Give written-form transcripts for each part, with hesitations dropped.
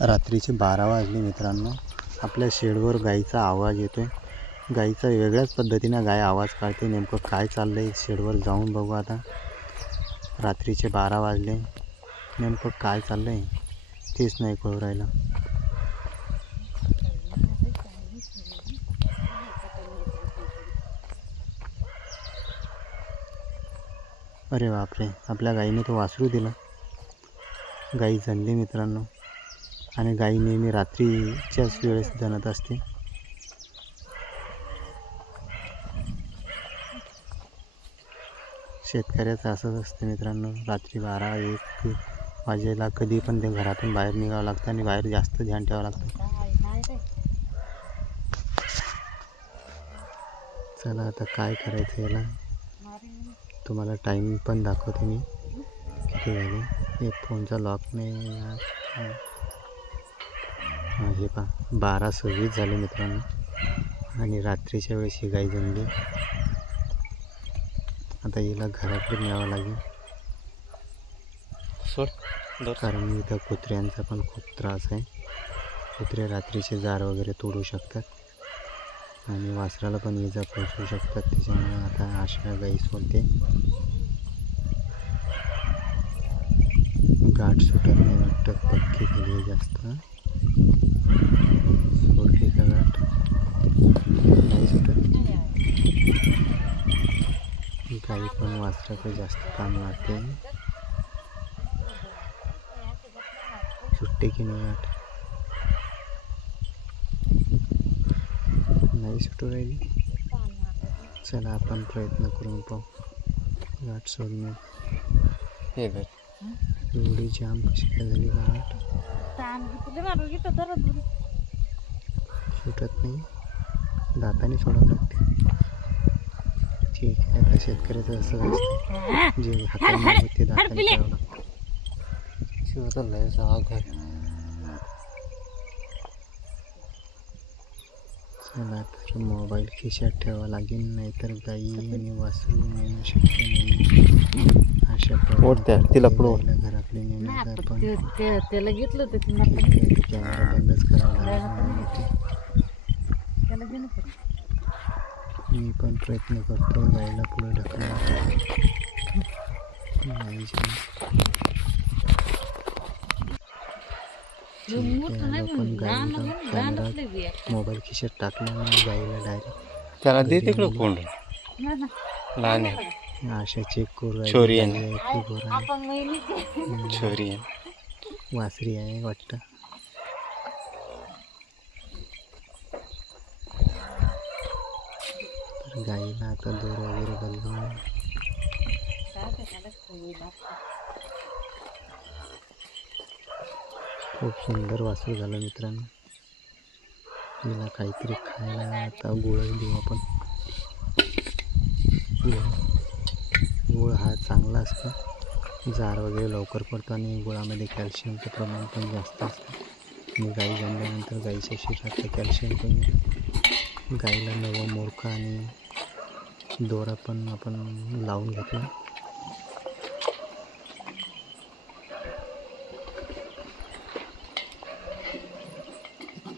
रात्रीचे 12 वाजले मित्रांनो. आपल्या शेडवर गाईचा आवाज येतो आहे. गाईचा वेगळ्याच पद्धतीनं गाय आवाज काढते. नेमकं काय चाललं आहे शेडवर जाऊन बघू आता. रात्रीचे 12 वाजले. नेमकं काय चाललं आहे तेच नाही कळू राहिलं. अरे बापरे, आपल्या गाईने तो वासरू दिला. गाई जनली मित्रांनो. आणि गाई नेहमी रात्रीच्याच वेळेस जनत असते. शेतकऱ्याचं असंच असतं मित्रांनो. रात्री 12-1 वाजेला कधी पण ते घरातून बाहेर निघावं लागतं आणि बाहेर जास्त ध्यान ठेवावं लागतं. चला आता काय करायचं याला. तुम्हाला टाईम पण दाखवते मी किती झाले. हे फोनचा लॉक नाही यार. हे पहा 12:26 झाले मित्रांनो. आणि रात्रीच्या वेळेस ही गाय जनली. आता हिला घराकडे न्यावं लागेल. कारण इथं कुत्र्यांचा पण खूप त्रास आहे. कुत्रे रात्रीचे जार वगैरे तोडू शकतात आणि वासराला पण इजा पोहोचवू शकतात. त्याच्यामुळे आता अशा गाई सोडते. गाठ सुटत नाही वाटतं. पक्की झाली आहे जास्त. सोडली का गाठ? नाही सुटत. गाई पण वासराचं जास्त काम लागते. सुटते की नाही गाठ? नाही सुटू राहिली. चला आपण प्रयत्न करून पाहू गाठ सोडण्यात. एवढी जाम कशी काय झाली गाठ? सुटत नाही. दाताने सोडावं लागते. ठीक आहे. आता शेतकऱ्याचं असं असतं. जे हाताने होते दाताने करावं लागतं. चला तर मोबाईल खिशात ठेवावा लागेल, नाहीतर गाई आणि वासरू नेणं शक्य नाही. अशा प्रकारे घराकडे नेण्याचा पण त्याला घेतलं होतं कॅमेरा बंदच करावा लागेल. मी पण प्रयत्न करतो गायला पुढे ढकलण्याचा. पण गाईला कॅमेरा मोबाईल खिशात टाकल्यामुळे गाईला डायरेक्ट त्याला दे तिकडं कोंड लहान अशा चेक करू छोरी वासरी आहे वाटतं. तर गाईला आता दोर वगैरे बदलून खूप सुंदर वासरू झालं मित्रांनो. तिला काहीतरी खायला आता गुळच देऊ आपण. गुळ हा चांगला असतो. जार वगैरे लवकर पडतो आणि गुळामध्ये कॅल्शियमचं प्रमाण पण जास्त असतं. आणि गाई जमल्यानंतर गाईच्या शरीरात कॅल्शियम पण मिळतं. गाईला नवं मोरखा आणि दोरा पण आपण लावून घेतला.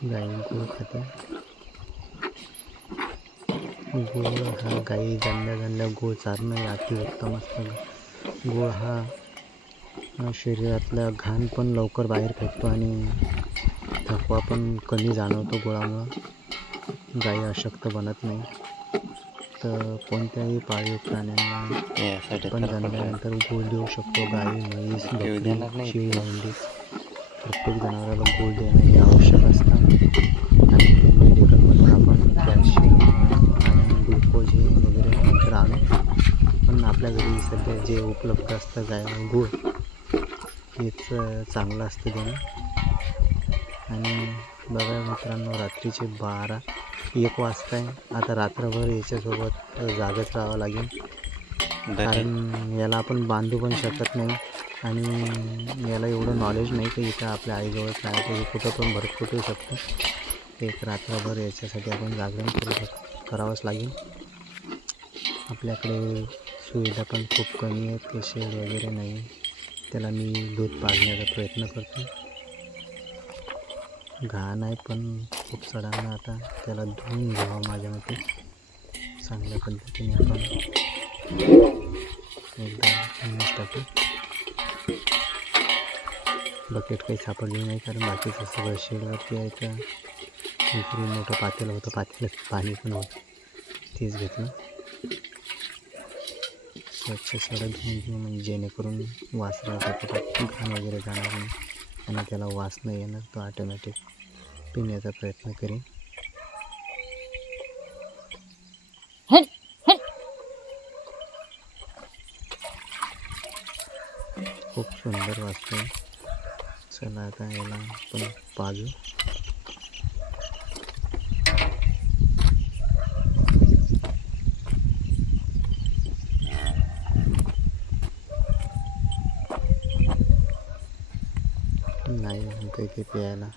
गाई गुळ खाते. गुळ हा गाई जाणल्या गुळ चारणं अतिउत्तम असतं. गुळ हा शरीरातला घाण पण लवकर बाहेर फेकतो आणि थकवा पण कमी जाणवतो गुळामुळं. गाई अशक्त बनत नाही. तर कोणत्याही पाळीव प्राण्यांना पण जन्मल्यानंतर गुळ देऊ शकतो. गाई, म्हैस, बकरी, शेळी, मेंढी प्रत्येक जनावराला गुळ देणं हे आवश्यक असतं. आणि मेडिकलमधून आपण कॅल्शियम आणि ग्लुकोज हे वगैरे नंतर आणू. पण आपल्या घरी सध्या जे उपलब्ध असतं गाय गुळ हेच चांगलं असतं देणं. आणि बघा मित्रांनो, रात्रीचे 12-1 वाजता आहे. आता रात्रभर याच्यासोबत जागच राहावं लागेल. कारण याला आपण बांधू पण शकत नाही आणि याला एवढं नॉलेज नाही की इथं आपल्या आईजवळच राहायचं. हे कुठं पण भरकटू शकतं. एक रात्रभर याच्यासाठी आपण जागरण करावंच लागेल. आपल्याकडे सुविधा पण खूप कमी आहेत. ते शेड वगैरे नाही. त्याला मी दूध पाजण्याचा प्रयत्न करतो. घाण आहे पण खूप सडांना आता त्याला धुवून घ्यावं माझ्या मते चांगल्या पद्धतीने आपण एकदम टाकू. बकेट काही सापडली नाही कारण बाकीचं सगळं शेडवरती आहे. तर इकडे मोठं पातेलं होतं, पातेल्यात पाणी पण होतं, तेच घेतलं. स्वच्छ सडा धुवून घेऊ म्हणजे जेणेकरून वासराचा पोटात घाण वगैरे जाणार नाही आणि त्याला वास नाही येणार. तो ऑटोमॅटिक पिण्याचा प्रयत्न करेन. खूप सुंदर वाचतो. चला आता याला आपण पाजू. नाही म्हणतोय ते प्यायला,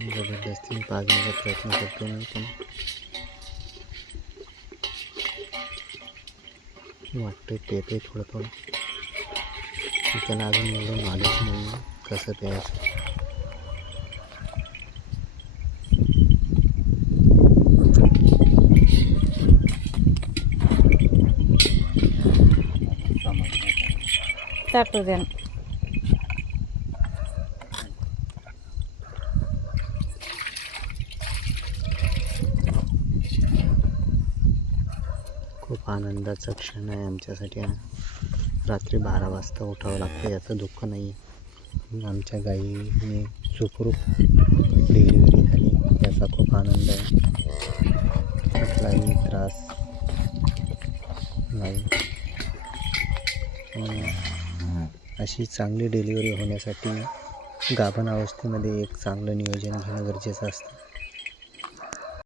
जबरदस्तीने पाजण्याचा प्रयत्न करतो मी, पण वाटतं पेते थोडं थोडं. त्याला अजून एवढं नॉलेज नाही कसं प्यायचं. टाकू द्या. खूप आनंदाचा क्षण आहे आमच्यासाठी. रात्री 12 वाजता उठावं लागतं याचं दुःख नाही आहे. आमच्या गाईने सुखरूप डिलिव्हरी झाली याचा खूप आनंद आहे. कुठलाही त्रास नाही. अशी चांगली डिलिव्हरी होण्यासाठी गाभण अवस्थेमध्ये एक चांगलं नियोजन घेणं गरजेचं असतं.